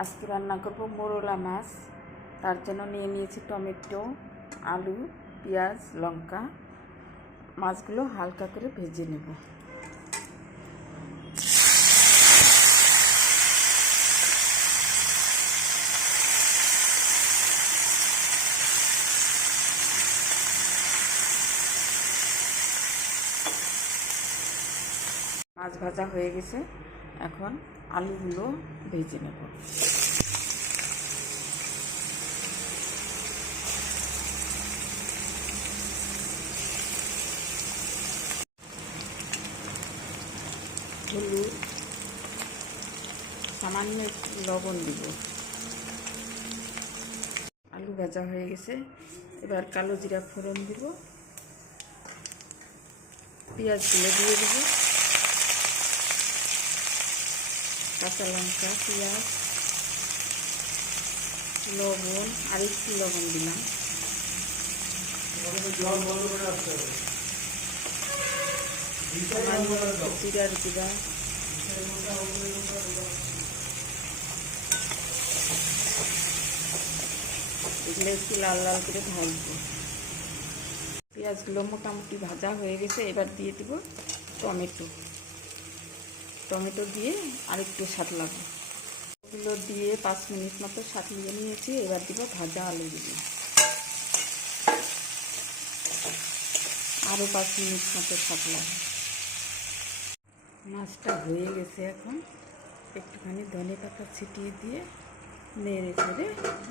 আজকে রান্না করব মোরলা মাছ। তার জন্য নিয়ে নিয়েছি টমেটো, আলু, পেঁয়াজ, লঙ্কা। মাছগুলো হালকা করে ভেজে নেব। মাছ ভাজা হয়ে গেছে, এখন আলুগুলো ভেজে নেব। হলুদ, সামান্য একটু লবণ দিব। আলু ভাজা হয়ে গেছে, এবার কালো জিরা ফোড়ন দিব, পেঁয়াজগুলো দিয়ে দেব, কাঁচা লঙ্কা, পেঁয়াজ, লবণ, আর একটু লবণ দিলাম। জিরার গুঁড়া, এগুলো একটু লাল লাল করে ভাজবো। পেঁয়াজগুলো মোটামুটি ভাজা হয়ে গেছে, এবার দিয়ে দিব টমেটো দিয়ে আরেকটু সাঁতলাবো। এগুলো দিয়ে 5 মিনিট মতো সাঁতলিয়ে নিয়েছি, এবার দিব ভাজা আলুগুলো। আরও 5 মিনিট মতো সাঁতলাবো। মাছটা হয়ে গেছে, এখন একটুখানি ধনে পাতা ছিটিয়ে দিয়ে নেড়ে ছেড়ে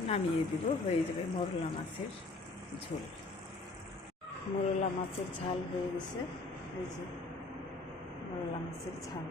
নামিয়ে দিব, হয়ে যাবে মোরলা মাছের ঝোল। মোরলা মাছের ঝাল হয়ে গেছে, এই যে মোরলা মাছের ঝাল।